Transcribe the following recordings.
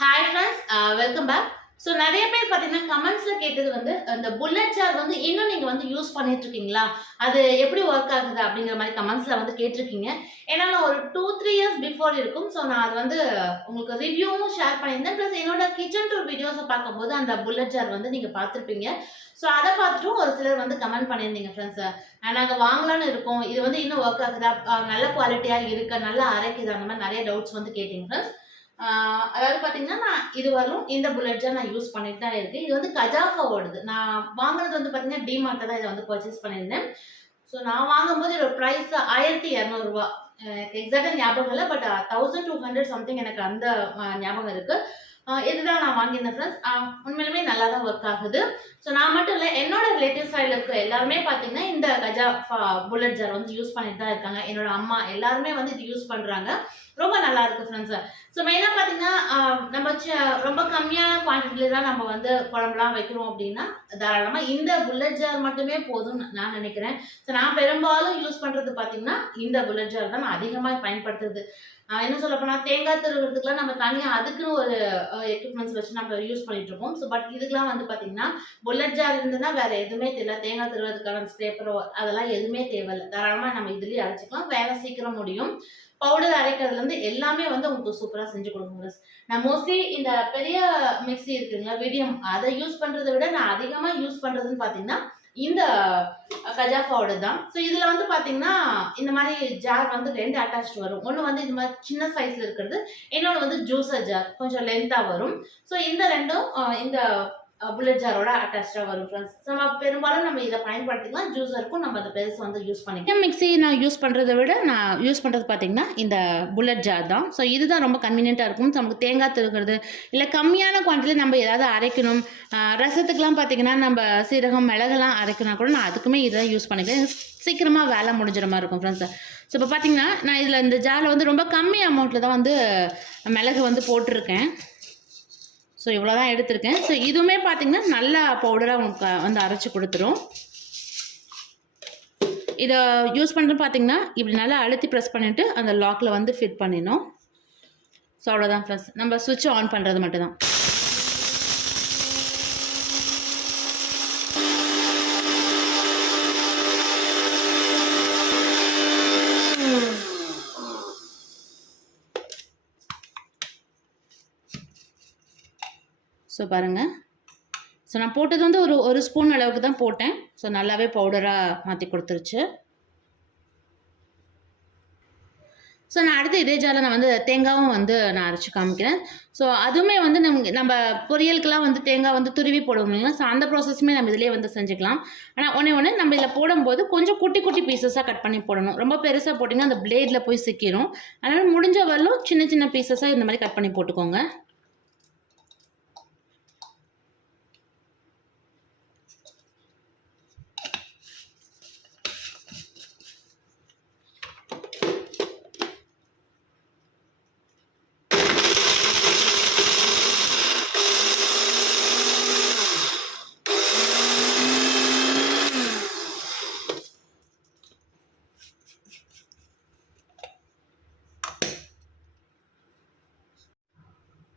Hi friends welcome back so நிறைய பேர் பார்த்தீங்கன்னா கமெண்ட்ஸில் கேட்டது வந்து அந்த புல்லட் சார் வந்து இன்னும் நீங்கள் வந்து யூஸ் பண்ணிட்டு இருக்கீங்களா? அது எப்படி ஒர்க் ஆகுது அப்படிங்கிற மாதிரி கமெண்ட்ஸில் வந்து கேட்டிருக்கீங்க. ஏன்னா நான் ஒரு டூ த்ரீ இயர்ஸ் பிஃபோர் இருக்கும். ஸோ நான் அது வந்து உங்களுக்கு ரிவ்யூவும் ஷேர் பண்ணியிருந்தேன். ப்ளஸ் என்னோட கிச்சன் டூர் வீடியோஸை பார்க்கும்போது அந்த புல்லட் ஜார் வந்து நீங்கள் பார்த்துருப்பீங்க. ஸோ அதை பார்த்துட்டும் ஒரு சிலர் வந்து கமெண்ட் பண்ணியிருந்தீங்க ஃப்ரெண்ட்ஸ் நாங்கள் வாங்கலாம்னு இருக்கோம். இது வந்து இன்னும் ஒர்க் ஆகுதா? நல்ல குவாலிட்டியாக இருக்குது நல்லா அரைக்குதா. அந்த மாதிரி நிறைய டவுட்ஸ் வந்து கேட்டீங்க ஃப்ரெண்ட்ஸ் அதாவது பார்த்தீங்கன்னா நான் இது இந்த புல்லட் ஜார் நான் யூஸ் பண்ணிட்டு தான் இருக்கேன். இது வந்து கஜாஃபாவோடது நான் வாங்குனது வந்து பார்த்தீங்கன்னா டிமார்ட்டில் தான் இதை வந்து பர்ச்சேஸ் பண்ணியிருந்தேன். ஸோ நான் வாங்கும்போது இதோட ப்ரைஸ் ஆயிரத்தி இரநூறுவா எனக்கு எக்ஸாக்டாக ஞாபகம் இல்லை but thousand two hundred something எனக்கு அந்த ஞாபகம் இருக்குது இதுதான் நான் வாங்கியிருந்தேன் ஃப்ரெண்ட்ஸ் உண்மையிலுமே நல்லா தான் ஒர்க் ஆகுது. ஸோ நான் மட்டும் இல்லை என்னோட ரிலேட்டிவ் சைடில் இருக்க எல்லாருமே பார்த்தீங்கன்னா இந்த கஜா புல்லட் ஜார் வந்து யூஸ் பண்ணிட்டு தான் இருக்காங்க. என்னோட அம்மா எல்லாருமே வந்து இது யூஸ் பண்ணுறாங்க ரொம்ப நல்லா இருக்கு ஃப்ரெண்ட்ஸ் ஸோ மெயினாக பார்த்தீங்கன்னா நம்ம ரொம்ப கம்மியான குவான்டிட்டியில தான் நம்ம வந்து குழம்புலாம் வைக்கிறோம் அப்படின்னா தாராளமாக இந்த புல்லட் ஜார் மட்டுமே போதும்னு நான் நினைக்கிறேன். ஸோ நான் பெரும்பாலும் யூஸ் பண்ணுறது பார்த்தீங்கன்னா இந்த புல்லட் ஜார் தான் நான் அதிகமாக பயன்படுத்துறது. என்ன சொல்ல போனால் தேங்காய் திருவுறதுக்குலாம் நம்ம தனியாக அதுக்குன்னு ஒரு எக்யூப்மெண்ட்ஸ் வச்சு நம்ம யூஸ் பண்ணிட்டு இருக்கோம் ஸோ பட் இதுக்கெலாம் வந்து பார்த்தீங்கன்னா புல்லட் ஜார் இருந்ததுன்னா வேற எதுவுமே தெரியல. தேங்காய் திருவுறதுக்கான ஸ்டேப்பரோ அதெல்லாம் எதுவுமே தேவையில்லை. தாராளமாக நம்ம இதுலேயே அரைச்சிக்கலாம். வேலை சீக்கிரம் முடியும். பவுடர் அரைக்கிறதுலேருந்து எல்லாமே வந்து உங்களுக்கு சூப்பராக செஞ்சு கொடுக்குங்க நான் மோஸ்ட்லி இந்த பெரிய மிக்ஸி இருக்குங்களா விடியம் அதை யூஸ் பண்ணுறதை விட நான் அதிகமாக யூஸ் பண்ணுறதுன்னு பார்த்தீங்கன்னா இந்த கஜா பவுடர் தான். ஸோ இதில் வந்து பார்த்தீங்கன்னா இந்த மாதிரி ஜார் வந்து ரெண்டு அட்டாச் வரும். ஒன்று வந்து இந்த மாதிரி சின்ன சைஸில் இருக்கிறது இன்னொன்று வந்து ஜூஸர் ஜார் கொஞ்சம் லென்த்தாக வரும். ஸோ இந்த ரெண்டும் இந்த புல்லட் ஜாரோட அட்டாச்சாக வரும் ஃப்ரெண்ட்ஸ் நம்ம பெரும்பாலும் நம்ம இதை பயன்படுத்திக்கலாம். ஜூஸருக்கும் நம்ம அதை பெருசு வந்து யூஸ் பண்ணிக்கலாம். மிக்சி நான் யூஸ் பண்ணுறதை விட நான் யூஸ் பண்ணுறது பார்த்தீங்கன்னா இந்த புல்லட் ஜார் தான். ஸோ இதுதான் ரொம்ப கன்வீனியண்ட்டாக இருக்கும். நமக்கு தேங்காய் திருக்கிறது இல்லை கம்மியான குவான்டிட்டியில் நம்ம ஏதாவது அரைக்கணும். ரசத்துக்கெலாம் ரசத்துக்குலாம் பார்த்தீங்கன்னா நம்ம சீரகம் மிளகெல்லாம் அரைக்கணும் கூட நான் அதுக்குமே இதை யூஸ் பண்ணிக்கிறேன் சீக்கிரமாக வேலை முடிஞ்சிட மாதிரி இருக்கும் ஃப்ரெண்ட்ஸ் ஸோ இப்போ பார்த்தீங்கன்னா நான் இதில் இந்த ஜாரில் வந்து ரொம்ப கம்மி அமௌண்ட்டில் தான் வந்து மிளகு வந்து போட்டிருக்கேன். ஸோ இவ்வளோ தான் எடுத்திருக்கேன். ஸோ இதுவுமே பார்த்தீங்கன்னா நல்ல பவுடராக உங்களுக்கு வந்து அரைச்சி கொடுத்துரும். இதை யூஸ் பண்ணுறது பார்த்தீங்கன்னா இப்படி நல்லா அழுத்தி ப்ரெஸ் பண்ணிவிட்டு அந்த லாக்கில் வந்து ஃபிட் பண்ணிடணும். ஸோ அவ்வளோதான் ஃப்ரெண்ட்ஸ் நம்ம சுவிட்ச் ஆன் பண்ணுறது மட்டும்தான். ஸோ பாருங்கள் ஸோ நான் போட்டது வந்து ஒரு ஒரு ஸ்பூன் அளவுக்கு தான் போட்டேன். ஸோ நல்லாவே பவுடராக மாற்றி கொடுத்துருச்சு. ஸோ நான் அடுத்து இதே ஜாரில் நான் வந்து தேங்காவும் வந்து நான் அரைச்சி காமிக்கிறேன். ஸோ அதுவுமே வந்து நம்ம நம்ம பொரியலுக்கெல்லாம் வந்து தேங்காய் வந்து துருவி போடுவோம் இல்லைங்களா? ஸோ அந்த ப்ராசஸுமே நம்ம இதிலே வந்து செஞ்சுக்கலாம். ஆனால் ஒன்றே ஒன்று நம்ம இதில் போடும்போது கொஞ்சம் குட்டி குட்டி பீசஸாக கட் பண்ணி போடணும். ரொம்ப பெருசாக போட்டிங்கன்னா அந்த பிளேடில் போய் சிக்கிரும். அதனால் முடிஞ்ச வரலும் சின்ன சின்ன பீசஸாக இந்த மாதிரி கட் பண்ணி போட்டுக்கோங்க.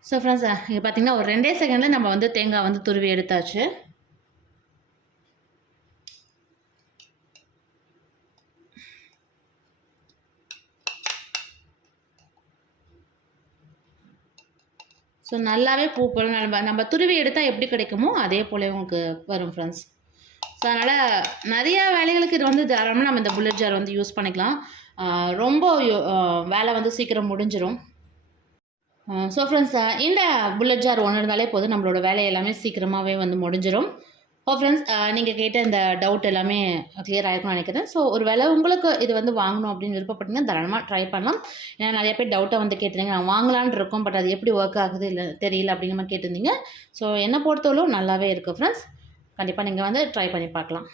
ஸோ ஃப்ரெண்ட்ஸ் இங்கே பார்த்தீங்கன்னா ஒரு ரெண்டே செகண்டில் நம்ம வந்து தேங்காய் வந்து துருவி எடுத்தாச்சு. ஸோ நல்லாவே பூ போல் நம்ம நம்ம துருவி எடுத்தால் எப்படி கிடைக்குமோ அதே போல் உங்களுக்கு வரும் ஃப்ரெண்ட்ஸ் ஸோ அதனால் நிறையா வேலைகளுக்கு இது வந்து தாராளமாக நம்ம இந்த புல்லட் ஜார் வந்து யூஸ் பண்ணிக்கலாம். ரொம்ப வேலை வந்து சீக்கிரம் முடிஞ்சிடும் ஸோ ஃப்ரெண்ட்ஸ் இந்த புல்லட் ஜார் ஒன்று இருந்தாலே போதும். நம்மளோட வேலை எல்லாமே சீக்கிரமாகவே வந்து முடிஞ்சிடும் ஓ ஃப்ரெண்ட்ஸ் நீங்கள் கேட்ட இந்த டவுட் எல்லாமே கிளியர் ஆகிருக்கும்னு நினைக்கிறேன். ஸோ ஒரு வேளை உங்களுக்கு இது வந்து வாங்கணும் அப்படின்னு விருப்பப்பட்டீங்கன்னா தாராளமாக ட்ரை பண்ணலாம். ஏன்னா நிறைய பேர் டவுட்டை வந்து கேட்டிருந்தீங்க. நான் வாங்கலான்னு இருக்கோம் பட் அது எப்படி ஒர்க் ஆகுது இல்லை தெரியல அப்படிங்கிற மாதிரி கேட்டிருந்தீங்க. ஸோ என்னை பொறுத்தவரைக்கும் நல்லாவே இருக்குது ஃப்ரெண்ட்ஸ் கண்டிப்பாக நீங்கள் வந்து ட்ரை பண்ணி பார்க்கலாம்.